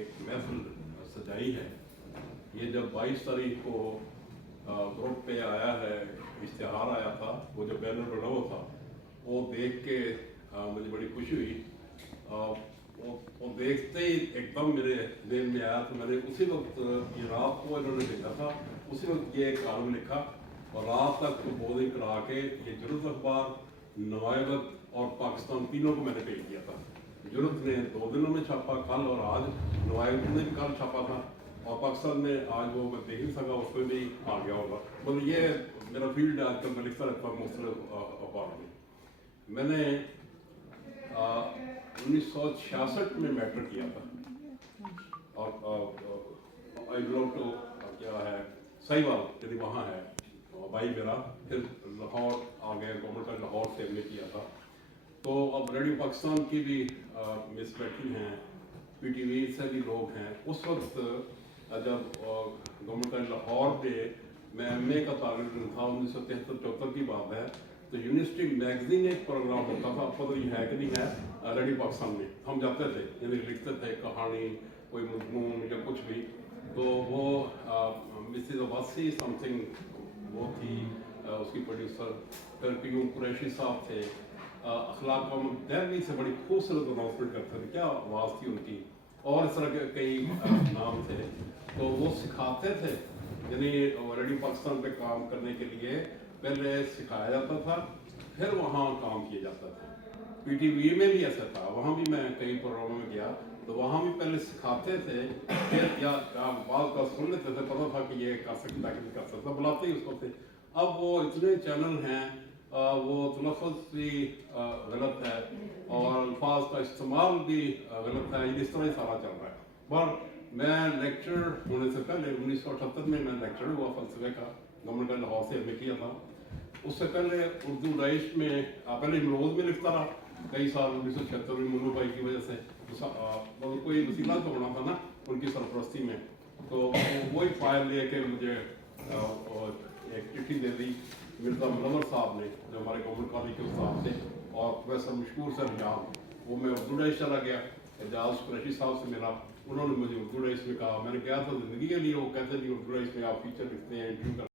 एक महफिल सजाई है। ये जब 22 तारीख को ग्रुप पे आया है, इश्तिहार आया था, वो जो बैनर बना हुआ था, वो देख के मुझे बड़ी खुशी हुई। वो देखते ही एकदम मेरे दिल में आया, तो मैंने उसी वक्त ये रात को इन्होंने लिखा था, उसी वक्त ये कॉलम लिखा और रात तक तो बोर्डिंग करा के ये जरूरत अखबार, नवायबत और पाकिस्तान तीनों को मैंने भेज दिया था। जरूरत ने 2 दिनों में छापा, कल और आज, नवायबत ने भी कल छापा था और पाकिस्तान में आज वो मैं देख नहीं सका, उसमें भी आ गया होगा। मतलब ये मेरा फील्ड आजकल मैं लिखता रहता हूँ मुख्तलिफ अखबारों में। मैंने 1966 में मैट्रिक किया था और आई बिलोंग टू क्या है साहिवाल, यदि वहाँ है भाई मेरा। फिर लाहौर आ गए, गवर्नमेंट का लाहौर से हमने किया था। तो अब रेडियो पाकिस्तान की भी मिस बैठी हैं, PTV से भी लोग हैं। उस वक्त जब गवर्नमेंट का लाहौर पे मैं MA का तालिब इल्म था, 1973-74 की बात है, तो यूनिवर्सिटी मैगजीन एक प्रोग्राम होता था, पता नहीं है कि नहीं है, रेडियो पाकिस्तान में हम जाते थे, यानी लिखते थे कहानी, कोई मजमून या कुछ भी। तो वो मिसेज अब्बासी समथिंग वो थी उसकी प्रोड्यूसर। फिर TNU कुरैशी साहब थे, अखलाक दिल्ली से बड़ी खूबसूरत अनाउंसमेंट करते थे, क्या आवाज़ थी उनकी, और इस तरह के कई नाम थे। तो वो सिखाते थे, यानी रेडियो पाकिस्तान पे काम करने के लिए पहले सिखाया जाता था, फिर वहाँ काम किया जाता था। PTV में भी ऐसा था, वहाँ भी मैं कई प्रोग्रामों में गया तो वहाँ भी पहले सिखाते थे, फिर या बात का सुन लेते थे, पता था कि ये कर सकता कि नहीं कर सकता, बुलाते ही उसको थे। अब वो इतने चैनल हैं, वो तलफ़्फ़ुज़ भी गलत है और अल्फाज का इस्तेमाल भी गलत है, इस तरह ही सारा चल रहा है। पर मैं लेक्चर होने से पहले 1978 में मैं लेक्चर हुआ फ़लसफ़े का, गवर्नमेंट का लाहौर से MA किया था। उससे पहले उर्दू राइश में पहले रोज़ में लिखता रहा कई साल, 1976 में मुन्नू भाई की वजह से मतलब कोई वसीला तो बना था ना उनकी सरपरस्ती में। तो वही फाइल ले के मुझे एक चिट्ठी दे दी मिर्ज़ा मुनव्वर साहब ने, जो हमारे गवर्नमेंट कॉलेज के उस्ताद थे और वैसा मशहूर से रिजाज। वो मैं उर्दू राइश चला गया, एजाज कुरैशी साहब से मिला, उन्होंने मुझे उर्दू राइश में कहा। मैंने कहा था ज़िंदगी के लिए, वो कहते नहीं उर्दू राइश में आप फीचर लिखते हैं, इंटरव्यू